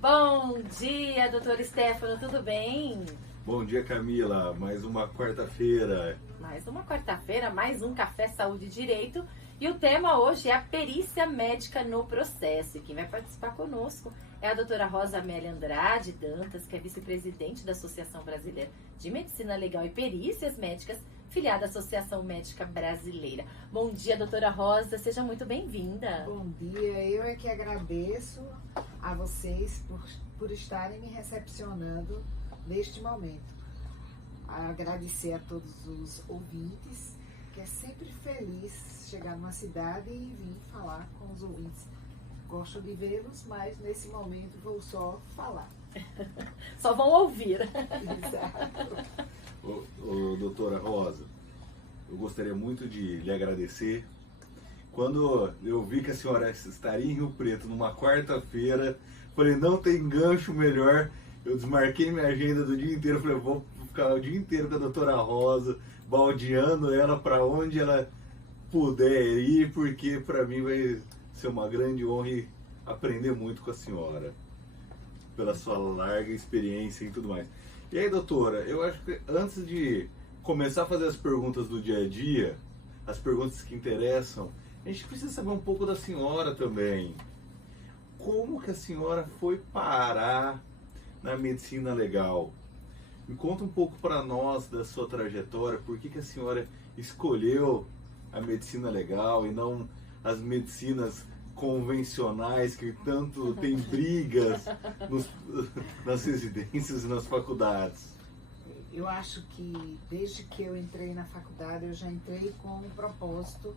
Bom dia, doutor Stefano, tudo bem? Bom dia, Camila. Mais uma quarta-feira. Mais uma quarta-feira, mais um Café Saúde e Direito. E o tema hoje é a perícia médica no processo. E quem vai participar conosco é a doutora Rosa Amélia Andrade Dantas, que é vice-presidente da Associação Brasileira de Medicina Legal e Perícias Médicas, filiada à Associação Médica Brasileira. Bom dia, doutora Rosa, seja muito bem-vinda. Bom dia, eu é que agradeço a vocês por estarem me recepcionando neste momento. Agradecer a todos os ouvintes, que é sempre feliz chegar numa cidade e vir falar com os ouvintes. Gosto de vê-los, mas nesse momento vou só falar. Só vão ouvir. Exato. Doutora Rosa, eu gostaria muito de lhe agradecer. Quando eu vi que a senhora estaria em Rio Preto numa quarta-feira, falei, não tem gancho melhor. Eu desmarquei minha agenda do dia inteiro, falei, vou ficar o dia inteiro com a doutora Rosa, baldeando ela para onde ela puder ir, porque para mim vai ser uma grande honra e aprender muito com a senhora, pela sua larga experiência e tudo mais. E aí, doutora, eu acho que antes de começar a fazer as perguntas do dia a dia, as perguntas que interessam, a gente precisa saber um pouco da senhora também. Como que a senhora foi parar na medicina legal? Me conta um pouco para nós da sua trajetória, por que a senhora escolheu a medicina legal e não as medicinas convencionais que tanto tem brigas nas residências e nas faculdades? Eu acho que desde que eu entrei na faculdade, eu já entrei com o propósito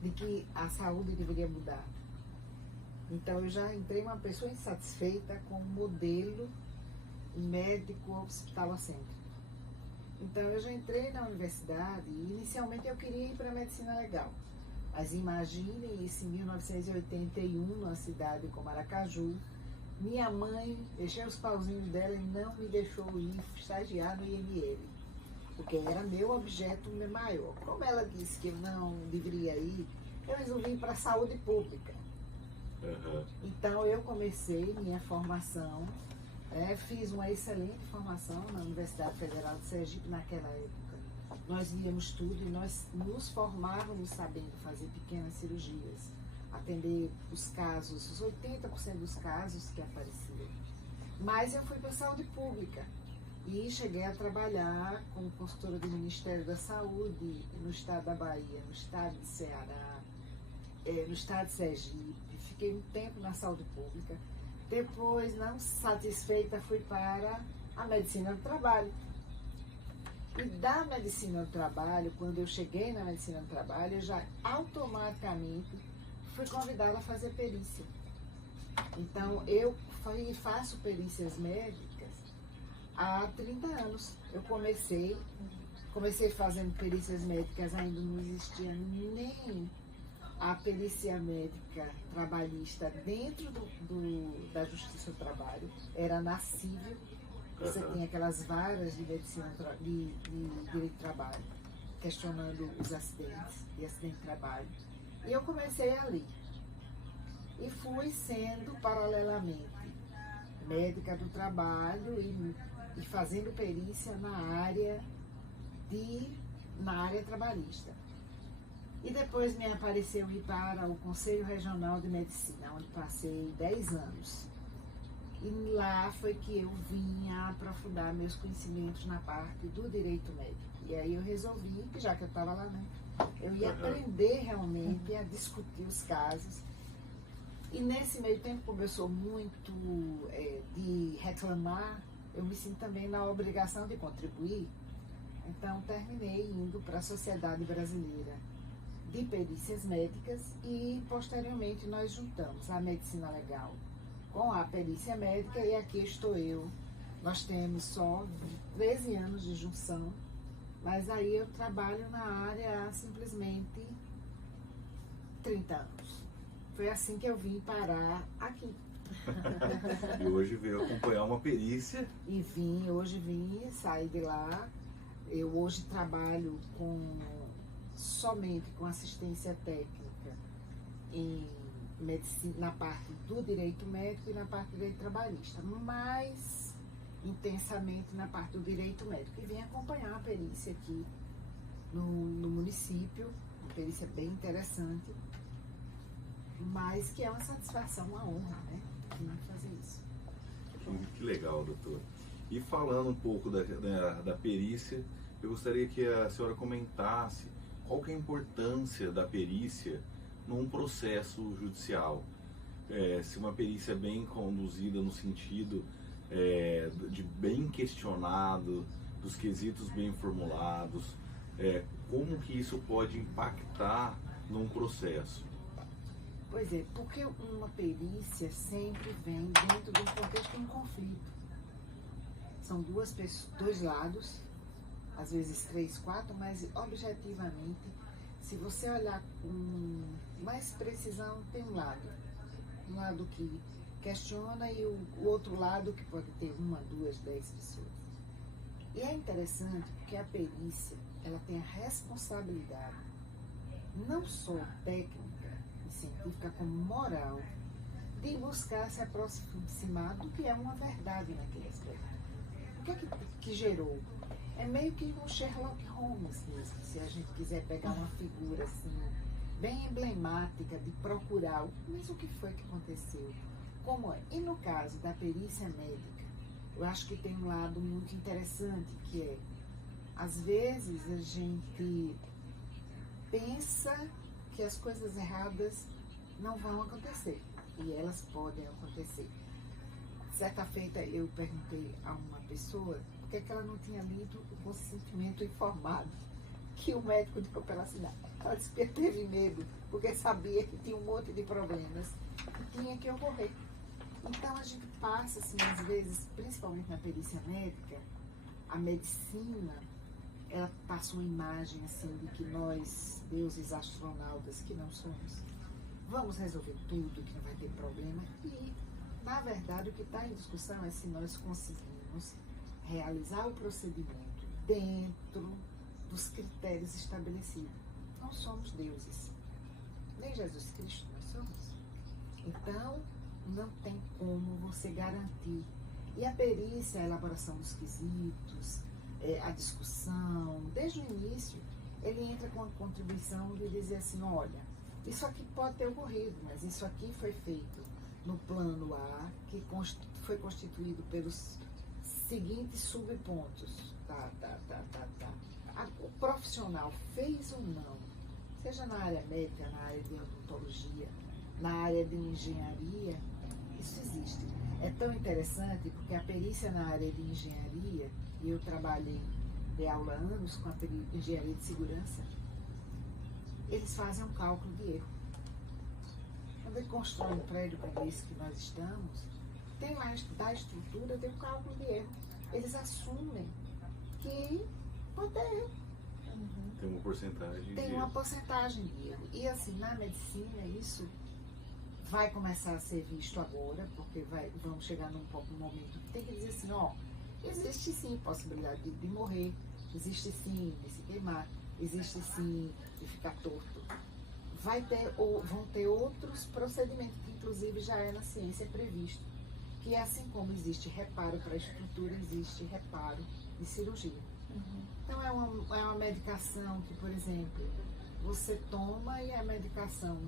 de que a saúde deveria mudar. Então eu já entrei uma pessoa insatisfeita com o modelo médico hospitalocêntrico. Então eu já entrei na universidade e inicialmente eu queria ir para a medicina legal. Mas imagine isso em 1981, numa cidade como Aracaju. Minha mãe, deixei os pauzinhos dela e não me deixou ir estagiar no IML, porque era meu objeto maior. Como ela disse que eu não deveria ir, eu resolvi ir para a saúde pública. Uhum. Então eu comecei minha formação, fiz uma excelente formação na Universidade Federal de Sergipe naquela época. Nós víamos tudo e nós nos formávamos sabendo fazer pequenas cirurgias, atender os casos, os 80% dos casos que apareciam. Mas eu fui para a saúde pública e cheguei a trabalhar como consultora do Ministério da Saúde no estado da Bahia, no estado de Ceará, no estado de Sergipe. Fiquei um tempo na saúde pública. Depois, não satisfeita, fui para a medicina do trabalho. E da medicina do trabalho, quando eu cheguei na medicina do trabalho, eu já automaticamente fui convidada a fazer perícia. Então, eu faço perícias médicas há 30 anos. Eu comecei fazendo perícias médicas, ainda não existia nem a perícia médica trabalhista dentro da Justiça do Trabalho. Era na civil. Você tem aquelas varas de medicina de direito de trabalho, questionando os acidentes e acidente de trabalho. E eu comecei ali. E fui sendo, paralelamente, médica do trabalho e fazendo perícia na área trabalhista. E depois me apareceu ir para o Conselho Regional de Medicina, onde passei 10 anos. E lá foi que eu vim a aprofundar meus conhecimentos na parte do direito médico. E aí eu resolvi, já que eu estava lá, né, eu ia aprender realmente a discutir os casos. E nesse meio tempo, como eu sou muito de reclamar, eu me sinto também na obrigação de contribuir. Então terminei indo para a Sociedade Brasileira de Perícias Médicas e posteriormente nós juntamos a medicina legal com a perícia médica e aqui estou eu. Nós temos só 13 anos de junção, mas aí eu trabalho na área há simplesmente 30 anos. Foi assim que eu vim parar aqui. E hoje veio acompanhar uma perícia. E hoje vim, saí de lá. Eu hoje trabalho somente com assistência técnica em medicina, na parte do direito médico e na parte do direito trabalhista, mais intensamente na parte do direito médico. E vim acompanhar a perícia aqui no município, uma perícia bem interessante, mas que é uma satisfação, uma honra, né? Vim fazer isso. Que legal, doutor. E falando um pouco da perícia, eu gostaria que a senhora comentasse qual que é a importância da perícia num processo judicial. Se uma perícia é bem conduzida no sentido de bem questionado, dos quesitos bem formulados, como que isso pode impactar num processo? Pois é, porque uma perícia sempre vem dentro de um contexto de um conflito. São dois lados, às vezes 3, 4, mas objetivamente, se você olhar com mais precisão, tem um lado que questiona e o outro lado que pode ter 1, 2, 10 pessoas. E é interessante porque a perícia, ela tem a responsabilidade, não só técnica e científica, como moral, de buscar se aproximar do que é uma verdade naquele aspecto. O que é que gerou? É meio que um Sherlock Holmes mesmo, se a gente quiser pegar uma figura assim, bem emblemática de procurar, mas o que foi que aconteceu? Como é? E no caso da perícia médica, eu acho que tem um lado muito interessante, que é, às vezes a gente pensa que as coisas erradas não vão acontecer, e elas podem acontecer. Certa feita eu perguntei a uma pessoa por que ela não tinha lido o consentimento informado que o médico deu para ela assinar. Ela disse que teve medo, porque sabia que tinha um monte de problemas e tinha que ocorrer. Então a gente passa, assim, às vezes, principalmente na perícia médica, a medicina, ela passa uma imagem assim de que nós, deuses astronautas que não somos, vamos resolver tudo, que não vai ter problema. E, na verdade, o que está em discussão é se nós conseguimos realizar o procedimento dentro dos critérios estabelecidos. Não somos deuses. Nem Jesus Cristo nós somos. Então, não tem como você garantir. E a perícia, a elaboração dos quesitos, a discussão, desde o início, ele entra com a contribuição de dizer assim, olha, isso aqui pode ter ocorrido, mas isso aqui foi feito no plano A, que foi constituído pelos seguintes subpontos. O profissional fez ou não, seja na área médica, na área de odontologia, na área de engenharia, isso existe. É tão interessante porque a perícia na área de engenharia, e eu trabalhei de aula há anos com a engenharia de segurança, eles fazem um cálculo de erro. Quando ele constrói um prédio como esse que nós estamos, tem lá da estrutura, tem um cálculo de erro. Eles assumem que pode ter erro. Tem uma porcentagem Tem uma porcentagem de erro. E assim, na medicina, isso vai começar a ser visto agora, porque vamos chegar num momento que tem que dizer assim, ó, existe sim possibilidade de morrer, existe sim de se queimar, existe sim de ficar torto. Vão ter outros procedimentos, que inclusive já é na ciência previsto, que é assim como existe reparo para a estrutura, existe reparo de cirurgia. Então é uma medicação que, por exemplo, você toma e a medicação,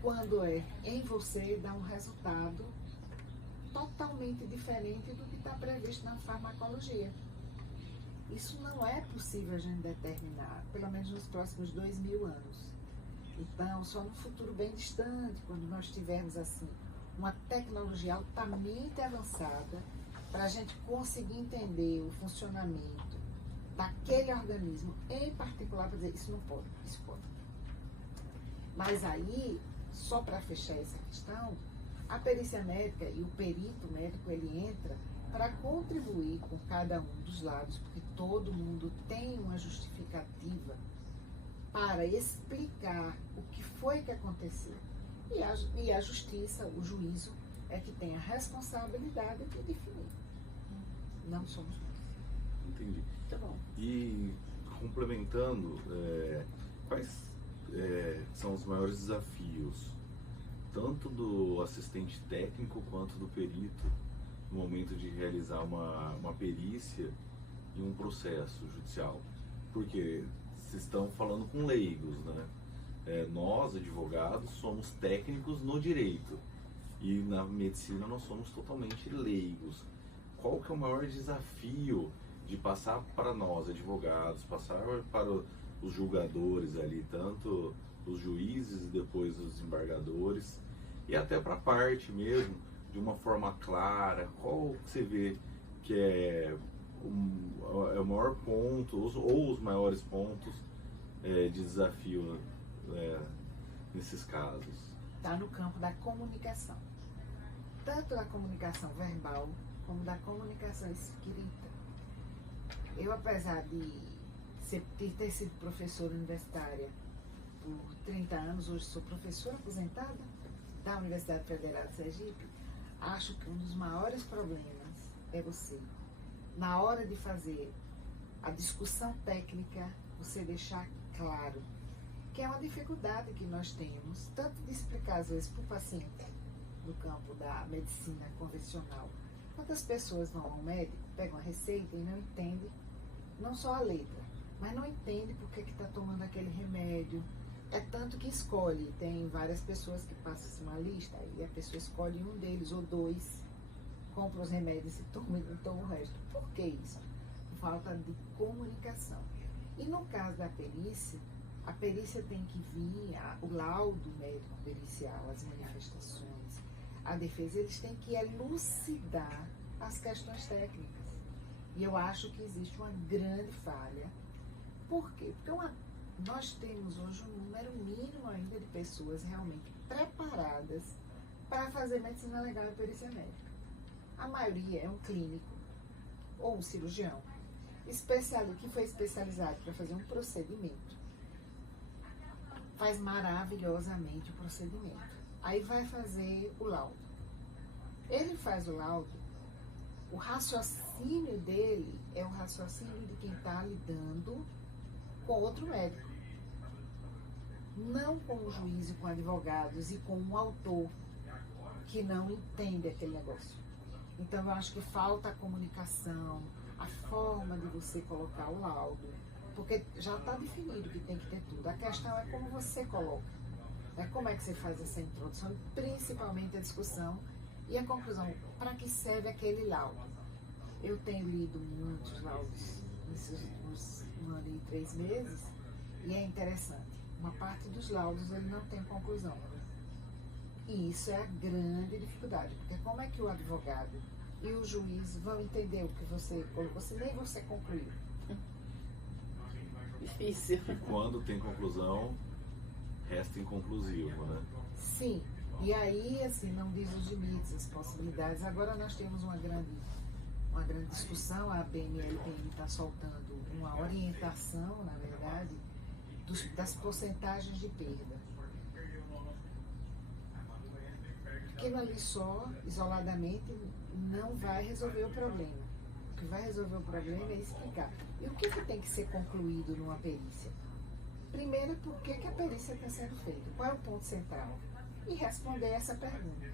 quando é em você, dá um resultado totalmente diferente do que está previsto na farmacologia. Isso não é possível a gente determinar, pelo menos nos próximos 2000 anos. Então, só no futuro bem distante, quando nós tivermos assim uma tecnologia altamente avançada, para a gente conseguir entender o funcionamento daquele organismo, em particular, para dizer, isso não pode, isso pode. Mas aí, só para fechar essa questão, a perícia médica e o perito médico, ele entra para contribuir com cada um dos lados, porque todo mundo tem uma justificativa para explicar o que foi que aconteceu. E a justiça, o juízo, é que tem a responsabilidade de definir. Não somos nós. Entendi. Tá bom. E complementando, quais são os maiores desafios tanto do assistente técnico quanto do perito no momento de realizar uma perícia em um processo judicial. Porque vocês estão falando com leigos, né? Nós, advogados, somos técnicos no direito e na medicina nós somos totalmente leigos. Qual que é o maior desafio de passar para nós, advogados, passar para os julgadores ali, tanto os juízes e depois os desembargadores, e até para a parte mesmo, de uma forma clara, qual que você vê que é o maior ponto, ou os maiores pontos de desafio nesses casos? Está no campo da comunicação. Tanto da comunicação verbal, como da comunicação escrita. Eu, apesar de ter sido professora universitária por 30 anos, hoje sou professora aposentada da Universidade Federal de Sergipe, acho que um dos maiores problemas é você, na hora de fazer a discussão técnica, você deixar claro que é uma dificuldade que nós temos, tanto de explicar às vezes para o paciente no campo da medicina convencional. Quantas pessoas vão ao médico, pegam a receita e não entendem, não só a letra, mas não entendem por que está tomando aquele remédio. É tanto que escolhe, tem várias pessoas que passam uma lista e a pessoa escolhe um deles ou dois, compra os remédios e toma o resto. Por que isso? Por falta de comunicação. E no caso da perícia, a perícia tem que vir, o laudo médico pericial, as manifestações, a defesa, eles têm que elucidar as questões técnicas. E eu acho que existe uma grande falha. Por quê? Porque nós temos hoje um número mínimo ainda de pessoas realmente preparadas para fazer medicina legal e perícia médica. A maioria é um clínico ou um cirurgião que foi especializado para fazer um procedimento. Faz maravilhosamente o procedimento. Aí vai fazer o laudo. Ele faz o laudo, o raciocínio dele é o raciocínio de quem está lidando com outro médico. Não com o juiz e com advogados e com um autor que não entende aquele negócio. Então eu acho que falta a comunicação, a forma de você colocar o laudo, porque já está definido que tem que ter tudo. A questão é como você coloca, como é que você faz essa introdução, principalmente a discussão e a conclusão, para que serve aquele laudo. Eu tenho lido muitos laudos nesses últimos 1 ano e 3 meses e é interessante. Uma parte dos laudos ele não tem conclusão. E isso é a grande dificuldade, porque como é que o advogado e o juiz vão entender o que você colocou, se nem você concluiu? Difícil. E quando tem conclusão, resta inconclusivo, né? Sim. E aí, assim, não diz os limites, as possibilidades. Agora nós temos uma grande discussão, a BNLPM está soltando uma orientação, na verdade, das porcentagens de perda. Aquilo ali só, isoladamente, não vai resolver o problema. O que vai resolver o problema é explicar. E o que tem que ser concluído numa perícia? Primeiro, por que a perícia está sendo feita? Qual é o ponto central? E responder essa pergunta.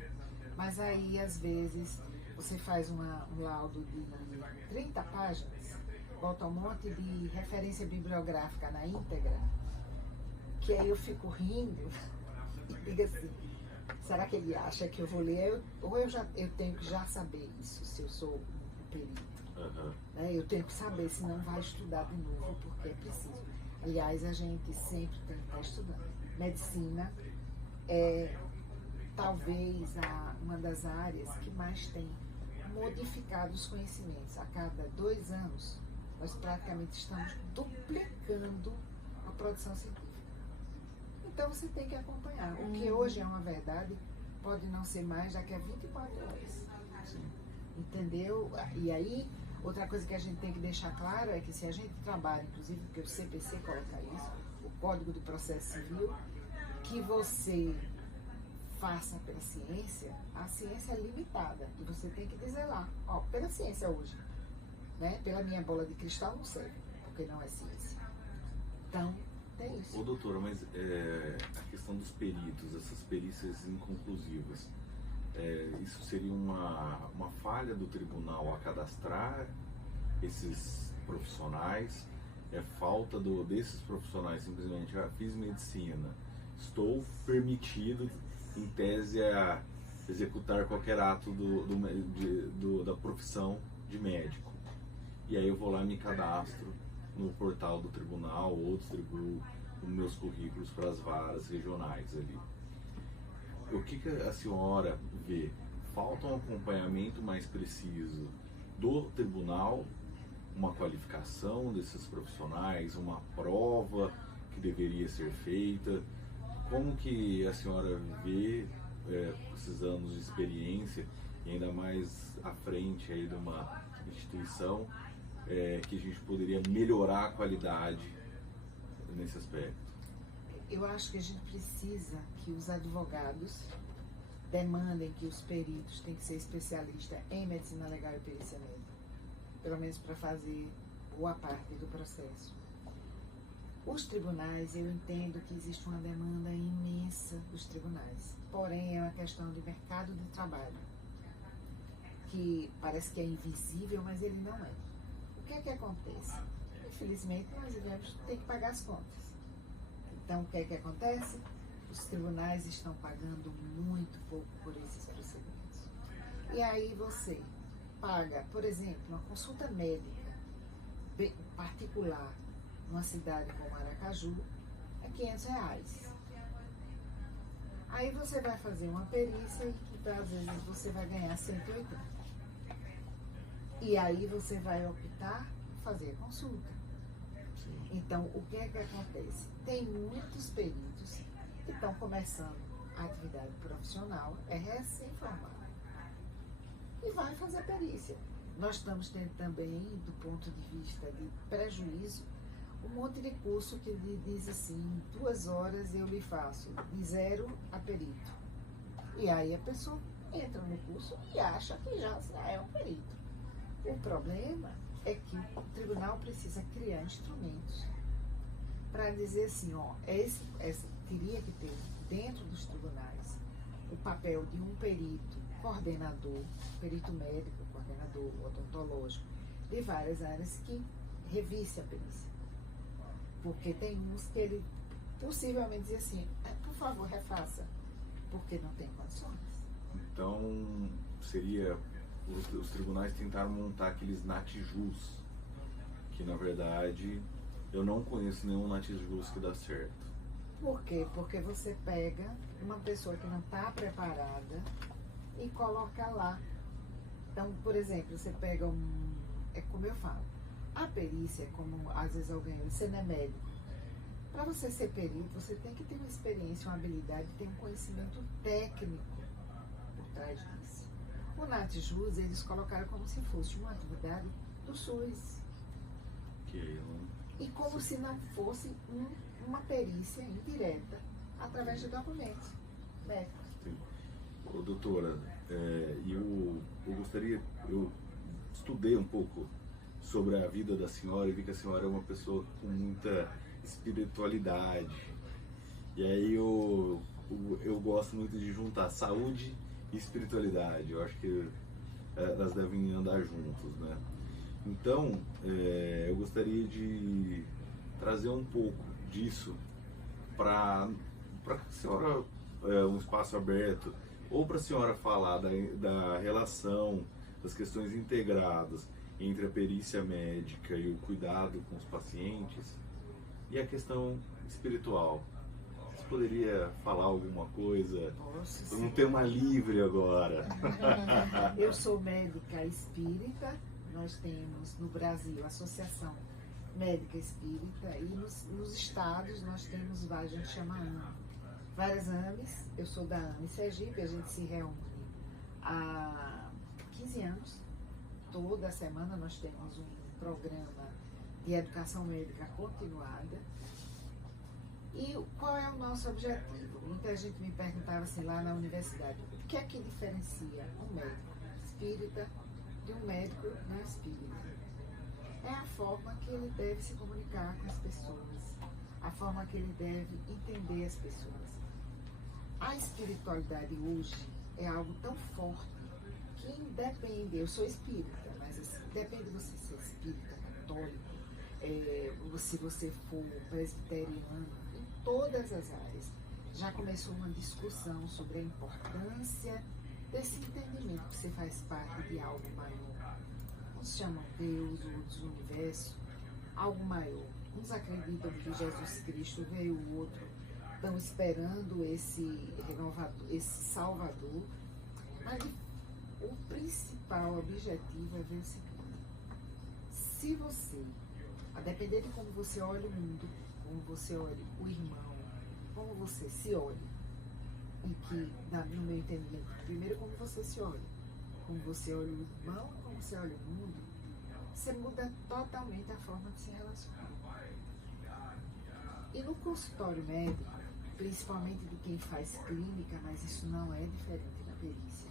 Mas aí, às vezes, você faz um laudo de 30 páginas, bota um monte de referência bibliográfica na íntegra, que aí eu fico rindo e digo assim, será que ele acha que eu vou ler? Ou eu tenho que já saber isso, se eu sou um perito. Uhum. Eu tenho que saber, senão vai estudar de novo, porque é preciso. Aliás, a gente sempre tem que estar estudando. Medicina é talvez uma das áreas que mais tem modificado os conhecimentos. A cada 2 anos, nós praticamente estamos duplicando a produção científica. Então você tem que acompanhar. O que hoje é uma verdade pode não ser mais daqui a 24 horas. Sim. Entendeu? E aí, outra coisa que a gente tem que deixar claro é que se a gente trabalha, inclusive porque o CPC coloca isso, o Código de Processo Civil, que você faça pela ciência, a ciência é limitada e você tem que dizer lá, pela ciência hoje, né? Pela minha bola de cristal não serve, porque não é ciência. Então, Tem isso. Ô doutora, mas a questão dos peritos, essas perícias inconclusivas, isso seria uma falha do tribunal a cadastrar esses profissionais? É falta desses profissionais simplesmente, fiz medicina, estou permitido, em tese, a executar qualquer ato da profissão de médico. E aí eu vou lá e me cadastro no portal do tribunal ou distribuo os meus currículos para as varas regionais ali. O que a senhora vê? Falta um acompanhamento mais preciso do tribunal, uma qualificação desses profissionais, uma prova que deveria ser feita? Como que a senhora vê esses anos de experiência, e ainda mais à frente aí de uma instituição, que a gente poderia melhorar a qualidade nesse aspecto? Eu acho que a gente precisa que os advogados demandem que os peritos têm que ser especialistas em medicina legal e perícia médica, pelo menos para fazer boa parte do processo. Os tribunais, eu entendo que existe uma demanda imensa dos tribunais, porém é uma questão de mercado de trabalho, que parece que é invisível, mas ele não é. O que é que acontece? Infelizmente, nós devemos ter que pagar as contas. Então, o que é que acontece? Os tribunais estão pagando muito pouco por esses procedimentos. E aí você paga, por exemplo, uma consulta médica particular numa cidade como Aracaju, é R$500. Aí você vai fazer uma perícia e que às vezes você vai ganhar 180. E aí você vai optar por fazer a consulta. Então, o que é que acontece? Tem muitos peritos que estão começando a atividade profissional, é recém-formado, e vai fazer perícia. Nós estamos tendo também, do ponto de vista de prejuízo, um monte de curso que diz assim, 2 horas eu lhe faço, de 0 a perito. E aí a pessoa entra no curso e acha que já é um perito. O problema é que o tribunal precisa criar instrumentos para dizer assim, teria que ter dentro dos tribunais o papel de um perito coordenador, perito médico, coordenador odontológico, de várias áreas que revisse a perícia. Porque tem uns que ele possivelmente diz assim, por favor, refaça, porque não tem condições. Então, seria os tribunais tentaram montar aqueles natijus, que na verdade eu não conheço nenhum natijus que dá certo. Por quê? Porque você pega uma pessoa que não está preparada e coloca lá. Então, por exemplo, você pega é como eu falo, a perícia é como, às vezes alguém, você não é médico. Para você ser perito, você tem que ter uma experiência, uma habilidade, ter um conhecimento técnico por trás disso. O Natjus, eles colocaram como se fosse uma atividade do SUS. E como se não fosse uma perícia indireta através de documentos médicos. Ô, doutora, eu estudei um pouco sobre a vida da senhora e vi que a senhora é uma pessoa com muita espiritualidade. E aí eu gosto muito de juntar saúde e espiritualidade. Eu acho que elas devem andar juntos, né? Então, eu gostaria de trazer um pouco disso para a senhora, um espaço aberto, ou para a senhora falar da relação, das questões integradas entre a perícia médica e o cuidado com os pacientes e a questão espiritual. Você poderia falar alguma coisa? Nossa, um tema livre agora. Eu sou médica espírita. Nós temos no Brasil a Associação Médica Espírita e nos estados nós temos várias, a gente chama várias AMES. Eu sou da AME Sergipe, a gente se reúne há 15 anos. Toda semana nós temos um programa de educação médica continuada. E qual é o nosso objetivo? Muita gente me perguntava assim lá na universidade, o que é que diferencia um médico espírita de um médico não espírita? É a forma que ele deve se comunicar com as pessoas, a forma que ele deve entender as pessoas. A espiritualidade hoje é algo tão forte que independe, eu sou espírita, mas assim, depende de você ser espírita, católico, se você for presbiteriano, em todas as áreas, já começou uma discussão sobre a importância desse entendimento que você faz parte de algo maior. Uns chamam Deus, outros universo, algo maior. Uns acreditam que Jesus Cristo veio, o outro estão esperando esse renovador, esse Salvador. Mas o principal objetivo é ver o seguinte: se você, a depender de como você olha o mundo, como você olha o irmão, como você se olha, e que, no meu entendimento, primeiro como você se olha, como você olha o irmão, como você olha o mundo, você muda totalmente a forma de se relacionar. E no consultório médico, principalmente de quem faz clínica, mas isso não é diferente na perícia,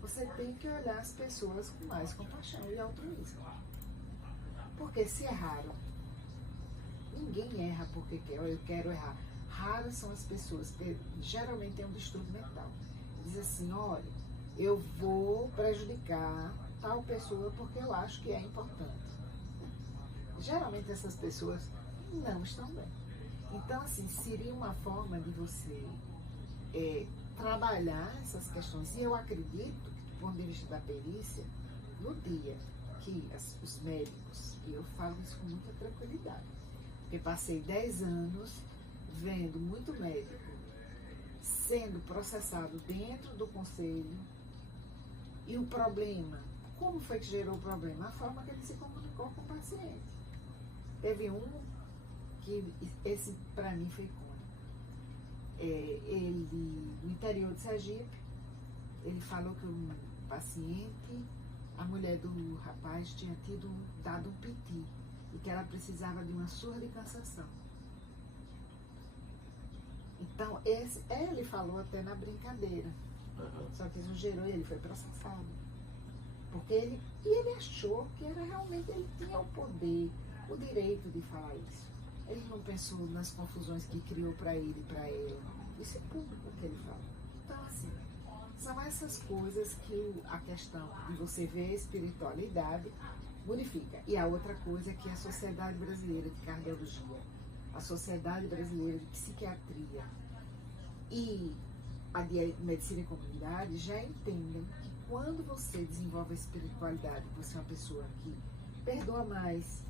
você tem que olhar as pessoas com mais compaixão e altruísmo. Porque se erraram, ninguém erra porque quer, eu quero errar. Raras são as pessoas que geralmente têm um distúrbio mental. Diz assim, olha, eu vou prejudicar tal pessoa porque eu acho que é importante. Geralmente essas pessoas não estão bem. Então, assim, seria uma forma de você trabalhar essas questões. E eu acredito, do ponto de vista da perícia, no dia que os médicos, e eu falo isso com muita tranquilidade, porque passei 10 anos vendo muito médico sendo processado dentro do conselho, e o problema, como foi que gerou o problema? A forma que ele se comunicou com o paciente. Teve um que, esse para mim foi icônico. Ele, no interior de Sergipe, ele falou que o paciente, a mulher do rapaz tinha dado um piti e que ela precisava de uma surda e cansação. Então, ele falou até na brincadeira, só que isso gerou e ele foi processado. Porque ele achou que era realmente, ele tinha o poder, o direito de falar isso. Ele não pensou nas confusões que criou para ele e para ela. Isso é público que ele fala. Então, assim, são essas coisas que a questão de você ver a espiritualidade modifica. E a outra coisa é que a Sociedade Brasileira de Cardiologia, a Sociedade Brasileira de Psiquiatria e a de Medicina e Comunidade já entendem que quando você desenvolve a espiritualidade, você é uma pessoa que perdoa mais,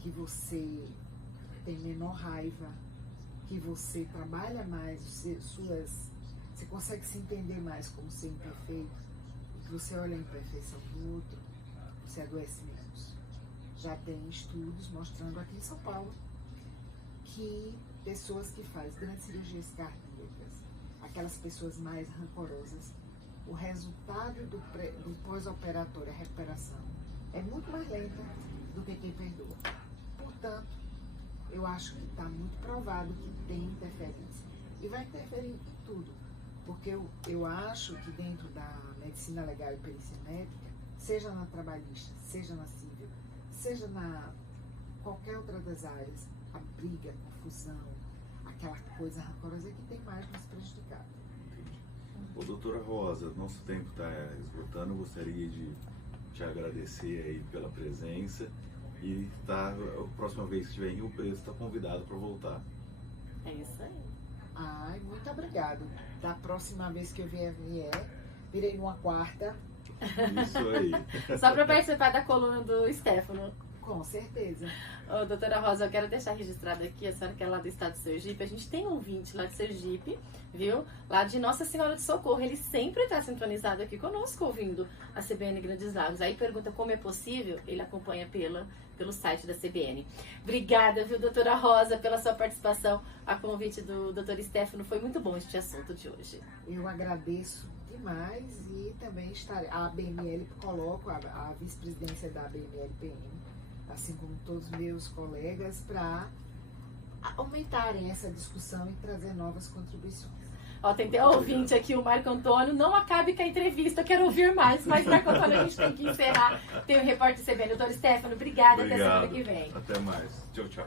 que você tem menor raiva, que você trabalha mais, você consegue se entender mais como ser imperfeito, e que você olha a imperfeição do outro, você adoece menos. Já tem estudos mostrando aqui em São Paulo que pessoas que fazem grandes cirurgias cardíacas, aquelas pessoas mais rancorosas, o resultado do pós-operatório, a recuperação, é muito mais lenta do que quem perdoa. Portanto, eu acho que está muito provado que tem interferência. E vai interferir em tudo. Porque eu acho que dentro da medicina legal e perícia médica, seja na trabalhista, seja na civil, seja na qualquer outra das áreas, a briga, a confusão, aquela coisa rancorosa é que tem mais nos prejudicado. Entendi. Ô, doutora Rosa, nosso tempo está esgotando, eu gostaria de te agradecer aí pela presença e a próxima vez que estiver em Rio Preto, está convidado para voltar. É isso aí. Ai, muito obrigado. Da próxima vez que eu vier, virei numa quarta. Isso aí. Só para participar da coluna do Stefano. Com certeza. Ô, doutora Rosa, eu quero deixar registrado aqui, a senhora que é lá do estado de Sergipe, a gente tem um ouvinte lá de Sergipe, viu? Lá de Nossa Senhora de Socorro, ele sempre está sintonizado aqui conosco, ouvindo a CBN Grandes Lagos. Aí pergunta como é possível, ele acompanha pelo site da CBN. Obrigada, viu, doutora Rosa, pela sua participação. A convite do doutor Stefano, foi muito bom este assunto de hoje. Eu agradeço demais e também a ABML, coloco a vice-presidência da ABML-PM, assim como todos os meus colegas, para aumentarem essa discussão e trazer novas contribuições. Ó, tem até ouvinte aqui, o Marco Antônio. Não acabe com a entrevista, quero ouvir mais. Mas, Marco Antônio, a gente tem que encerrar. Tem o repórter CBN. Doutor Stefano, obrigada. Obrigado. Até semana que vem. Até mais. Tchau, tchau.